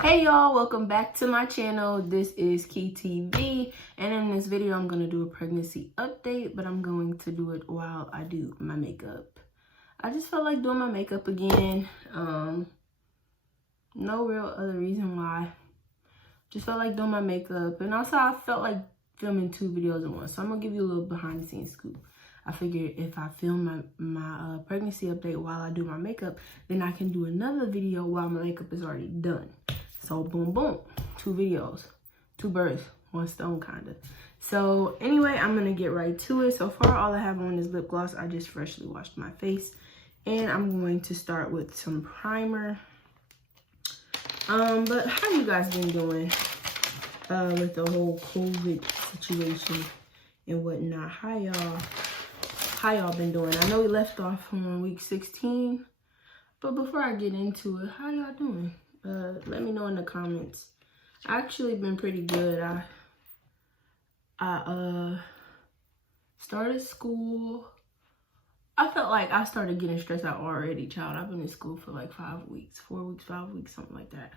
Hey y'all, welcome back to my channel. This is Key TV, and in this video I'm going to do a pregnancy update, but I'm going to do it while I do my makeup. I just felt like doing my makeup again. No real other reason why. Just felt like doing my makeup, and also I felt like filming 2 videos at once. So I'm going to give you a little behind the scenes scoop. I figured if I film my pregnancy update while I do my makeup, then I can do another video while my makeup is already done. So boom, boom, 2 videos, 2 birds, 1 stone kinda. So anyway, I'm gonna get right to it. So far, all I have on is lip gloss. I just freshly washed my face, and I'm going to start with some primer. But how you guys been doing with the whole COVID situation and whatnot? How y'all been doing? I know we left off on week 16, but before I get into it, how y'all doing? Let me know in the comments. I actually been pretty good. I started school. I felt like I started getting stressed out already, child. I've been in school for like 5 weeks, 4 weeks, 5 weeks, something like that.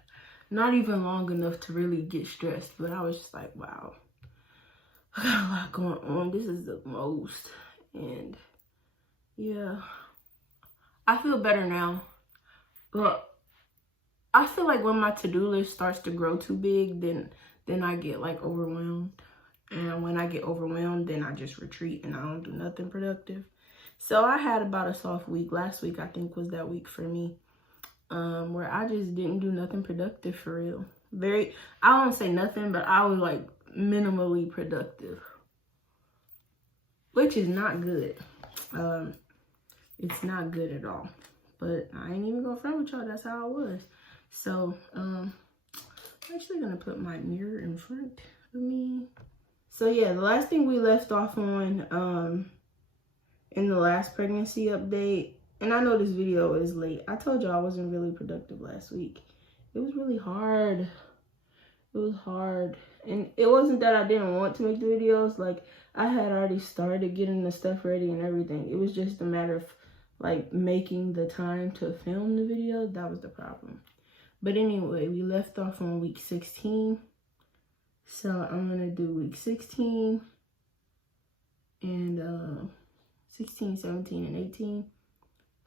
Not even long enough to really get stressed, but I was just like, wow, I got a lot going on. This is the most. And yeah, I feel better now. But I feel like when my to-do list starts to grow too big, then I get like overwhelmed. And when I get overwhelmed, then I just retreat and I don't do nothing productive. So I had about a soft week. Last week, I think, was that week for me, where I just didn't do nothing productive for real. I won't say nothing, but I was like minimally productive, which is not good. It's not good at all. But I ain't even gonna front with y'all. That's how I was. So, I'm actually gonna put my mirror in front of me. So yeah, the last thing we left off on, in the last pregnancy update, and I know this video is late. I told y'all I wasn't really productive last week. It was really hard. It was hard. And it wasn't that I didn't want to make the videos. Like, I had already started getting the stuff ready and everything. It was just a matter of, like, making the time to film the video. That was the problem. But anyway, we left off on week 16. So I'm going to do week 16 and 16, 17, and 18.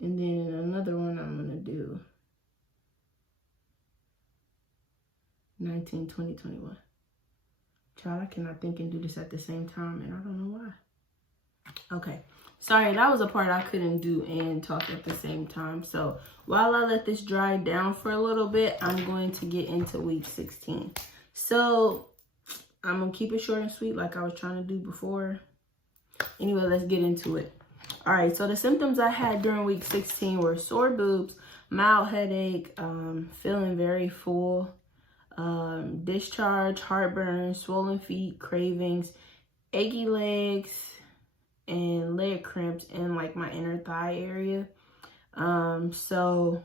And then another one I'm going to do 19, 20, 21. Child, I cannot think and do this at the same time, and I don't know why. Okay. Sorry, that was a part I couldn't do and talk at the same time. So while I let this dry down for a little bit, I'm going to get into week 16. So I'm going to keep it short and sweet like I was trying to do before. Anyway, let's get into it. All right, so the symptoms I had during week 16 were sore boobs, mild headache, feeling very full, discharge, heartburn, swollen feet, cravings, achy legs, and leg cramps in like my inner thigh area. So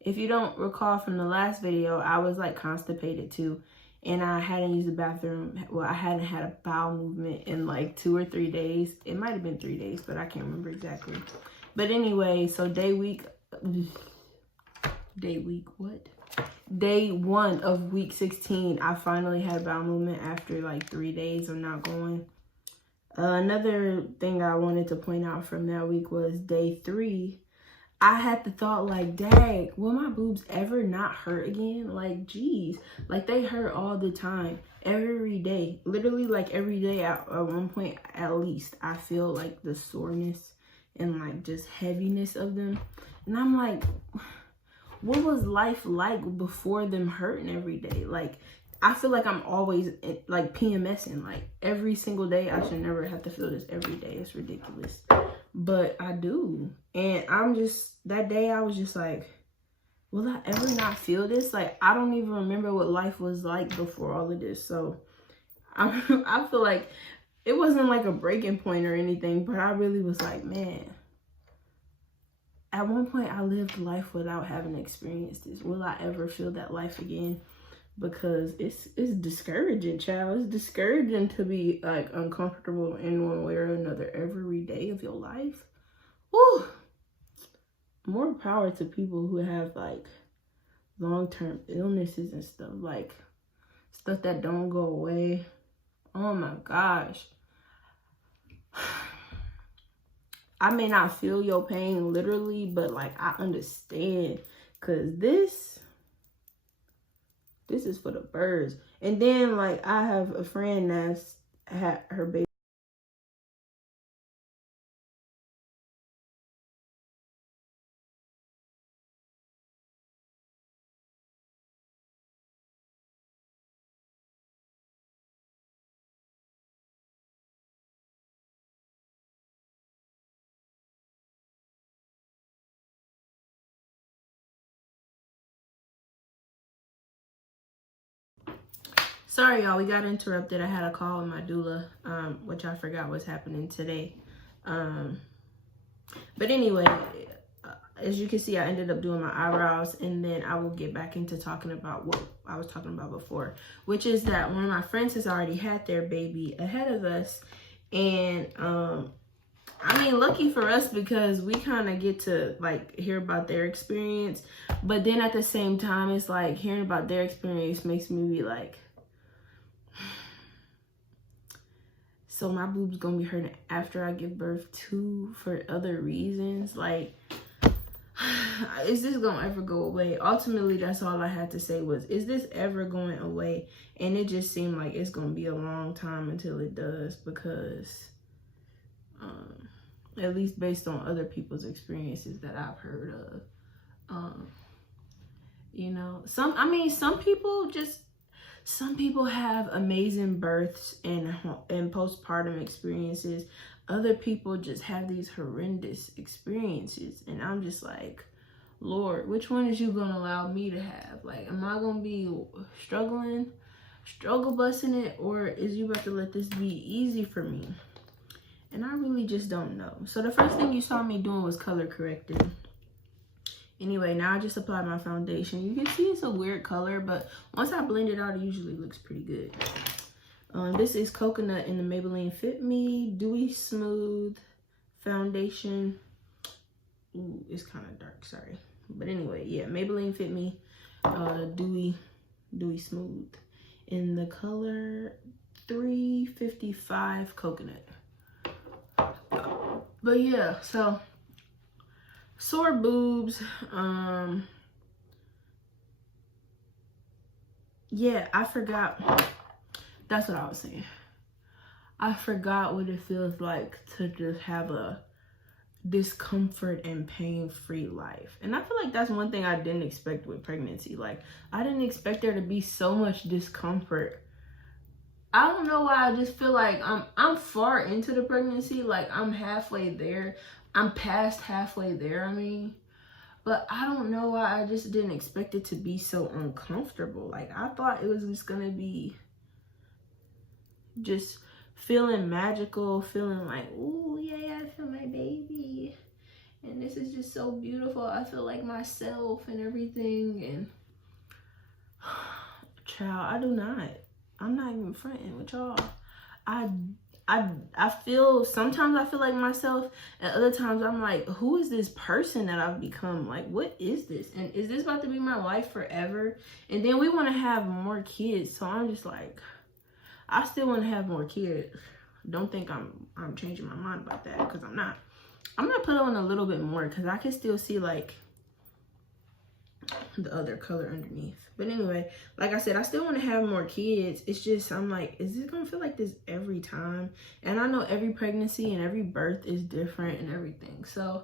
if you don't recall from the last video, I was like constipated too, and I hadn't used the bathroom. Well, I hadn't had a bowel movement in like 2 or 3 days. It might have been 3 days, but I can't remember exactly. But anyway, so day 1 of week 16, I finally had a bowel movement after like 3 days of not going. Another thing I wanted to point out from that week was day 3. I had the thought like, dang, will my boobs ever not hurt again? Like, geez, like they hurt all the time, every day, literally like every day at one point at least. I feel like the soreness and like just heaviness of them. And I'm like, what was life like before them hurting every day? Like, I feel like I'm always like PMSing, like every single day. I should never have to feel this every day. It's ridiculous, but I do. And I'm just, that day I was just like, will I ever not feel this? Like, I don't even remember what life was like before all of this. So I feel like it wasn't like a breaking point or anything, but I really was like, man, at one point I lived life without having experienced this. Will I ever feel that life again? Because it's discouraging, child. It's discouraging to be like uncomfortable in one way or another every day of your life. Whew. More power to people who have like long-term illnesses and stuff, like stuff that don't go away. Oh my gosh. I may not feel your pain literally, but like I understand, because this is for the birds. And then like I have a friend that's had her baby. Sorry, y'all, we got interrupted. I had a call with my doula, which I forgot was happening today. But anyway, as you can see, I ended up doing my eyebrows, and then I will get back into talking about what I was talking about before, which is that one of my friends has already had their baby ahead of us. And I mean, lucky for us, because we kind of get to like hear about their experience. But then at the same time, it's like hearing about their experience makes me be like, so my boob's gonna be hurting after I give birth too, for other reasons. Like, is this gonna ever go away? Ultimately, that's all I had to say was, is this ever going away? And it just seemed like it's gonna be a long time until it does, because at least based on other people's experiences that I've heard of, you know, some people have amazing births and postpartum experiences. Other people just have these horrendous experiences. And I'm just like, Lord, which one is you going to allow me to have? Like, am I going to be struggle busting it? Or is you about to let this be easy for me? And I really just don't know. So the first thing you saw me doing was color correcting. Anyway, now I just applied my foundation. You can see it's a weird color, but once I blend it out, it usually looks pretty good. This is Coconut in the Maybelline Fit Me Dewy Smooth Foundation. Ooh, it's kind of dark, sorry. But anyway, yeah, Maybelline Fit Me Dewy Smooth in the color 355 Coconut. But yeah, so sore boobs. Yeah, I forgot. That's what I was saying. I forgot what it feels like to just have a discomfort and pain-free life. And I feel like that's one thing I didn't expect with pregnancy. Like, I didn't expect there to be so much discomfort. I don't know why. I just feel like I'm far into the pregnancy. Like, I'm halfway there. I'm past halfway there, I mean. But I don't know why I just didn't expect it to be so uncomfortable. Like, I thought it was just gonna be just feeling magical, feeling like, ooh, yeah, I feel my baby. And this is just so beautiful. I feel like myself and everything. And child, I do not. I'm not even fronting with y'all. I feel, sometimes I feel like myself, and other times I'm like, who is this person that I've become? Like, what is this? And is this about to be my life forever? And then we want to have more kids, so I'm just like, I still want to have more kids. Don't think I'm changing my mind about that, because I'm not. I'm gonna put on a little bit more, because I can still see like the other color underneath. But anyway, like I said, I still want to have more kids. It's just, I'm like, is this gonna feel like this every time? And I know every pregnancy and every birth is different and everything. So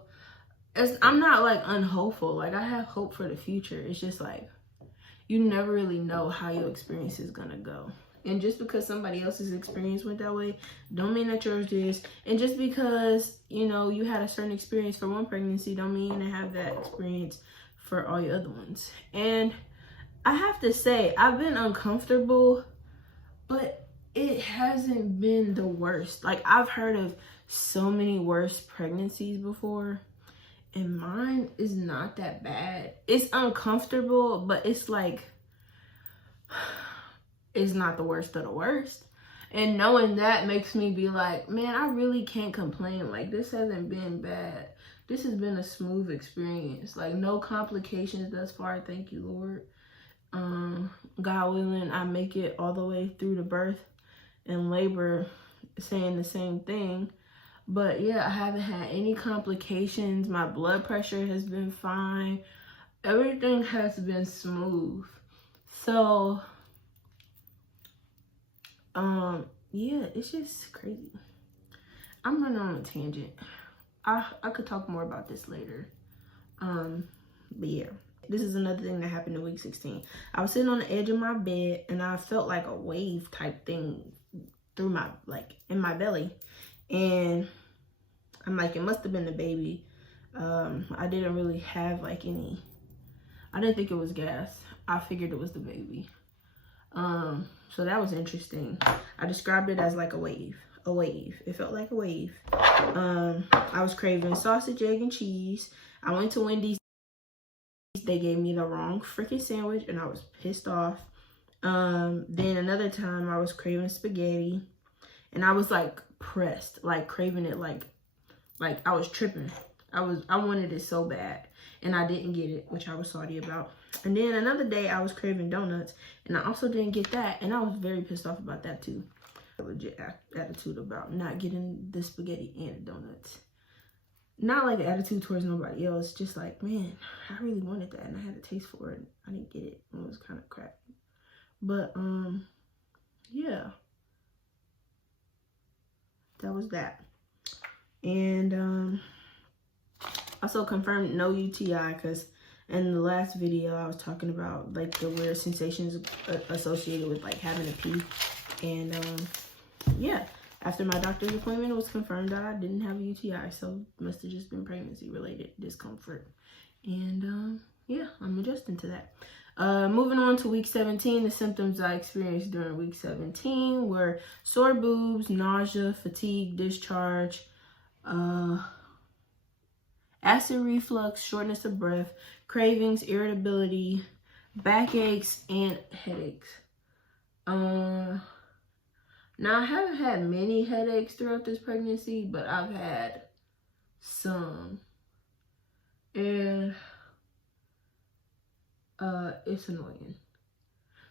I'm not like unhopeful. Like, I have hope for the future. It's just like, you never really know how your experience is gonna go. And just because somebody else's experience went that way, don't mean that yours is. And just because, you know, you had a certain experience for one pregnancy, don't mean to have that experience for all your other ones. And I have to say, I've been uncomfortable, but it hasn't been the worst. Like, I've heard of so many worse pregnancies before, and mine is not that bad. It's uncomfortable, but it's like, it's not the worst of the worst. And knowing that makes me be like, man, I really can't complain. Like, this hasn't been bad. this has been a smooth experience. Like, no complications thus far. Thank you, Lord. God willing, I make it all the way through the birth and labor, saying the same thing. But yeah, I haven't had any complications. My blood pressure has been fine. Everything has been smooth. So, yeah, it's just crazy. I'm running on a tangent. I could talk more about this later. But yeah, this is another thing that happened in week 16. I was sitting on the edge of my bed and I felt like a wave type thing through my, like, in my belly. And I'm like, it must have been the baby. I didn't really have like any, I didn't think it was gas. I figured it was the baby. So that was interesting. I described it as like a wave. A wave. It felt like a wave. I was craving sausage, egg, and cheese. I went to Wendy's. They gave me the wrong freaking sandwich and I was pissed off. Then another time I was craving spaghetti and I was like pressed, like craving it, like I was tripping. I wanted it so bad and I didn't get it, which I was salty about. And then another day I was craving donuts and I also didn't get that and I was very pissed off about that too. A legit attitude about not getting the spaghetti and the donuts. Not like an attitude towards nobody else, just like, man, I really wanted that and I had a taste for it. I didn't get it. It was kind of crap. But yeah. That was that. And also confirmed no UTI, because in the last video I was talking about like the weird sensations associated with like having to pee. And yeah, after my doctor's appointment, it was confirmed that I didn't have a UTI, so it must have just been pregnancy related discomfort. And yeah, I'm adjusting to that. Moving on to week 17, the symptoms I experienced during week 17 were sore boobs, nausea, fatigue, discharge, acid reflux, shortness of breath, cravings, irritability, backaches, and headaches. Now, I haven't had many headaches throughout this pregnancy, but I've had some. And it's annoying.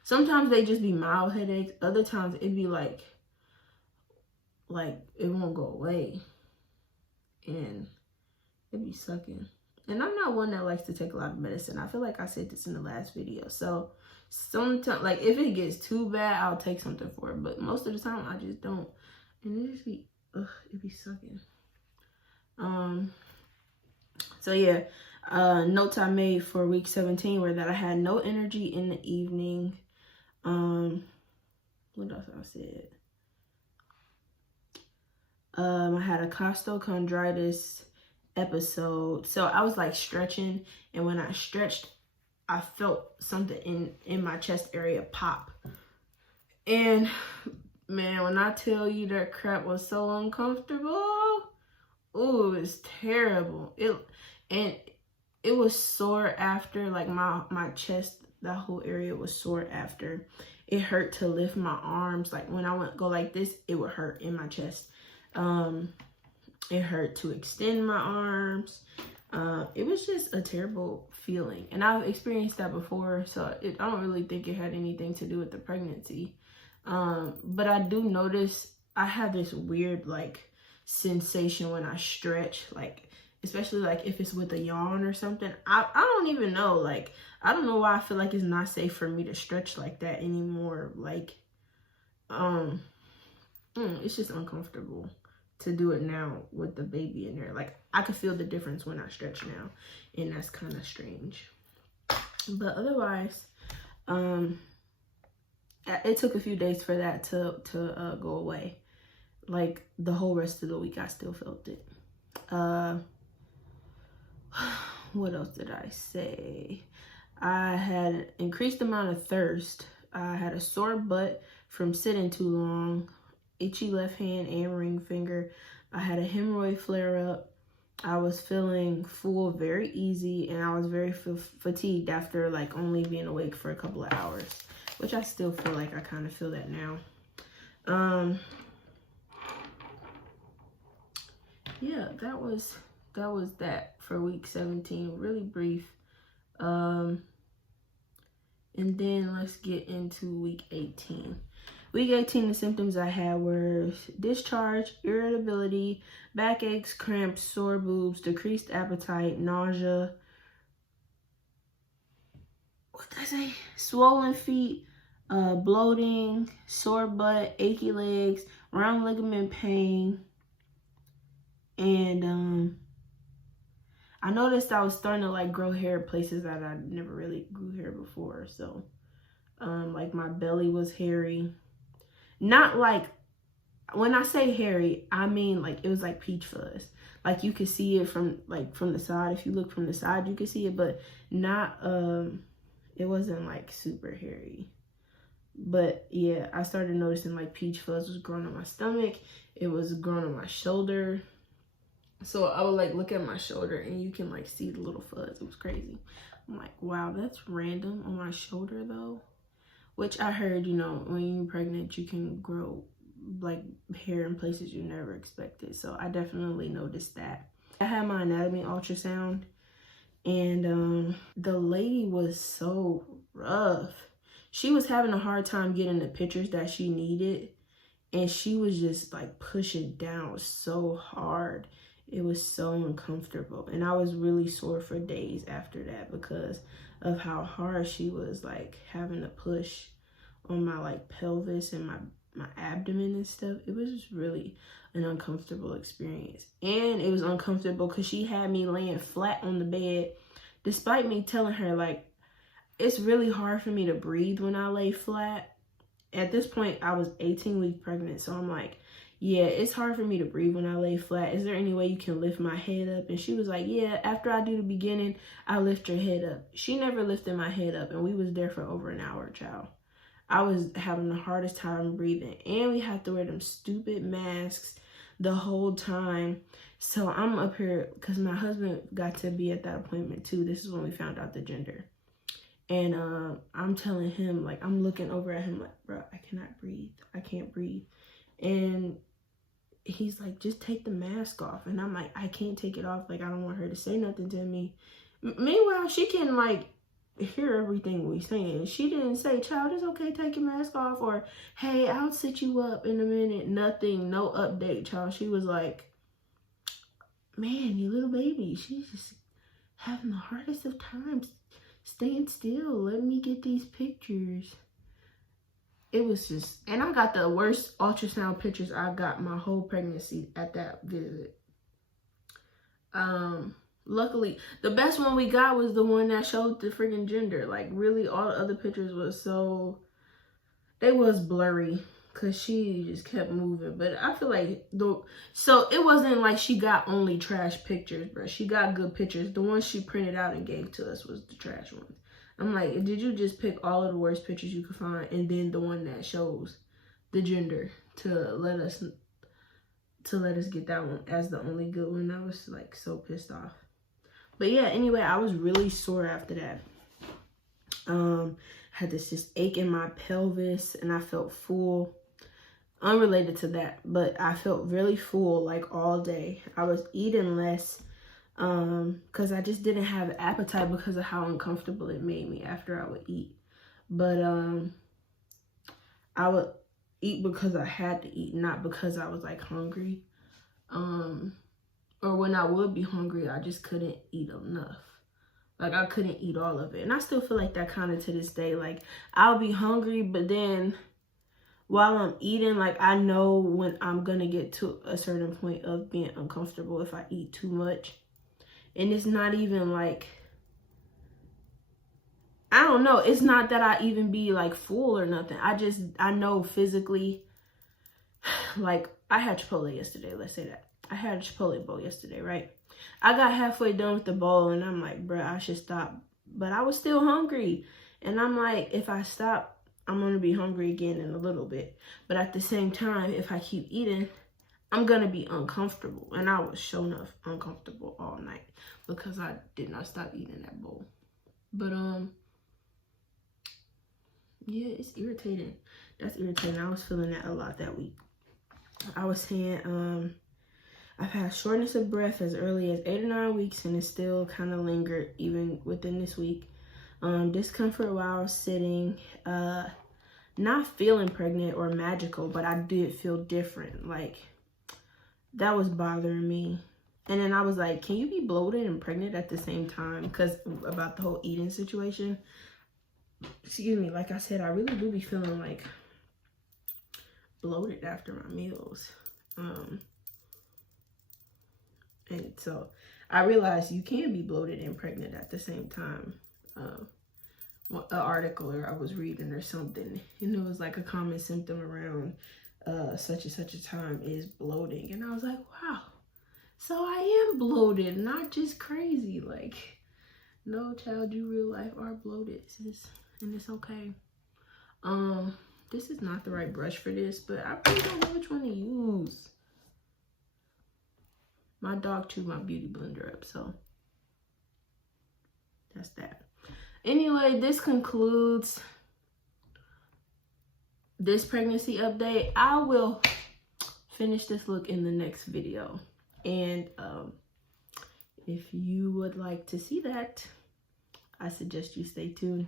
Sometimes they just be mild headaches. Other times it be like it won't go away. And it be sucking. And I'm not one that likes to take a lot of medicine. I feel like I said this in the last video. So sometimes, like, if it gets too bad, I'll take something for it. But most of the time, I just don't. And it just be, it be sucking. So yeah, notes I made for week 17 were that I had no energy in the evening. What else I said? I had a costochondritis episode. So I was like stretching, and when I stretched, I felt something in my chest area pop. And man, when I tell you that crap was so uncomfortable, ooh, it was terrible. It was sore after, like my chest, that whole area was sore after. It hurt to lift my arms. Like when I went go like this, it would hurt in my chest. It hurt to extend my arms. It was just a terrible feeling. And I've experienced that before, so I don't really think it had anything to do with the pregnancy. But I do notice I have this weird like sensation when I stretch, like especially like if it's with a yawn or something. I don't even know, like I don't know why I feel like it's not safe for me to stretch like that anymore. Like it's just uncomfortable to do it now with the baby in there. Like I could feel the difference when I stretch now, and that's kind of strange. But otherwise, it took a few days for that to go away. Like the whole rest of the week I still felt it. What else did I say? I had increased amount of thirst. I had a sore butt from sitting too long, itchy left hand and ring finger. I had a hemorrhoid flare up. I was feeling full very easy, and I was very fatigued after like only being awake for a couple of hours, which I still feel like I kind of feel that now. Yeah, that was that was that for week 17. Really brief. And then let's get into week 18. Week 18, the symptoms I had were discharge, irritability, backaches, cramps, sore boobs, decreased appetite, nausea. What did I say? Swollen feet, bloating, sore butt, achy legs, round ligament pain. And I noticed I was starting to like grow hair places that I never really grew hair before. So like my belly was hairy. Not like, when I say hairy, I mean like it was like peach fuzz. Like you could see it from the side. If you look from the side, you could see it, but not it wasn't like super hairy. But yeah, I started noticing like peach fuzz was growing on my stomach. It was growing on my shoulder. So I would like look at my shoulder and you can like see the little fuzz. It was crazy. I'm like, wow, that's random on my shoulder though. Which I heard, you know, when you're pregnant, you can grow like hair in places you never expected. So I definitely noticed that. I had my anatomy ultrasound and the lady was so rough. She was having a hard time getting the pictures that she needed. And she was just like pushing down so hard. It was so uncomfortable. And I was really sore for days after that because of how hard she was like having to push on my like pelvis and my abdomen and stuff. It was just really an uncomfortable experience. And it was uncomfortable because she had me laying flat on the bed, despite me telling her like, it's really hard for me to breathe when I lay flat. At this point, I was 18 weeks pregnant. So I'm like, yeah, it's hard for me to breathe when I lay flat. Is there any way you can lift my head up? And she was like, yeah, after I do the beginning, I lift your head up. She never lifted my head up. And we was there for over an hour, child. I was having the hardest time breathing. And we had to wear them stupid masks the whole time. So I'm up here because my husband got to be at that appointment too. This is when we found out the gender. And I'm telling him, like, I'm looking over at him like, bro, I cannot breathe. I can't breathe. And he's like, just take the mask off. And I'm like, I can't take it off. Like, I don't want her to say nothing to me. Meanwhile, she can, like, hear everything we saying. She didn't say, child, it's okay, take your mask off. Or, hey, I'll sit you up in a minute. Nothing, no update, child. She was like, man, you little baby. She's just having the hardest of times staying still. Let me get these pictures. It was just, and I got the worst ultrasound pictures I got my whole pregnancy at that visit. Luckily, the best one we got was the one that showed the freaking gender. Like, really, all the other pictures was so, they was blurry because she just kept moving. But I feel like, so it wasn't like she got only trash pictures, bro. She got good pictures. The ones she printed out and gave to us was the trash ones. I'm like, did you just pick all of the worst pictures you could find and then the one that shows the gender to let us get that one as the only good one? I was like so pissed off. But yeah, anyway, I was really sore after that. Had this just ache in my pelvis and I felt full. Unrelated to that, but I felt really full like all day. I was eating less because I just didn't have appetite because of how uncomfortable it made me after I would eat. But I would eat because I had to eat, not because I was like hungry. Or when I would be hungry, I just couldn't eat enough. Like, I couldn't eat all of it. And I still feel like that kind of to this day. Like, I'll be hungry, but then while I'm eating, like, I know when I'm gonna get to a certain point of being uncomfortable if I eat too much. And it's not even like, I don't know. It's not that I even be like full or nothing. I know physically, like, I had Chipotle yesterday. Let's say that. I had a Chipotle bowl yesterday, right? I got halfway done with the bowl and I'm like, bruh, I should stop. But I was still hungry. And I'm like, if I stop, I'm going to be hungry again in a little bit. But at the same time, if I keep eating, I'm going to be uncomfortable. And I was sure enough uncomfortable all night because I did not stop eating that bowl. But, yeah, it's irritating. That's irritating. I was feeling that a lot that week. I was saying, I've had shortness of breath as early as 8 or 9 weeks, and it still kind of lingered even within this week. Discomfort while sitting, not feeling pregnant or magical, but I did feel different. Like, that was bothering me. And then I was like, can you be bloated and pregnant at the same time? Because about the whole eating situation. Excuse me, like I said, I really do be feeling like bloated after my meals. And so I realized you can be bloated and pregnant at the same time. An article I was reading or something, and it was like a common symptom around such and such a time is bloating. And I was like, wow, so I am bloated, not just crazy. Like, no, child, you real life are bloated, sis, and it's okay. This is not the right brush for this, but I really don't know which one to use. My dog chewed my beauty blender up, so that's that. Anyway, this concludes this pregnancy update. I will finish this look in the next video. And if you would like to see that, I suggest you stay tuned.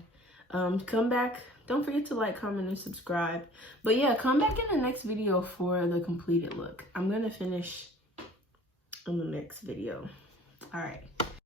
Come back. Don't forget to like, comment, and subscribe. But yeah, come back in the next video for the completed look. I'm going to finish in the next video. All right.